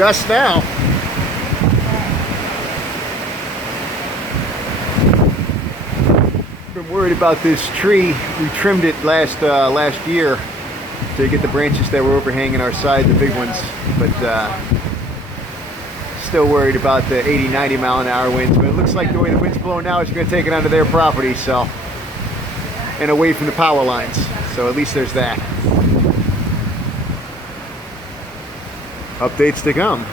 gusts now. Been worried about this tree. We trimmed it last year to get the branches that were overhanging our side, the big ones, but still worried about the 80-90 mile an hour winds. But it looks like the way the wind's blowing now, it's going to take it onto their property, so, and away from the power lines. So at least there's that. Updates to come.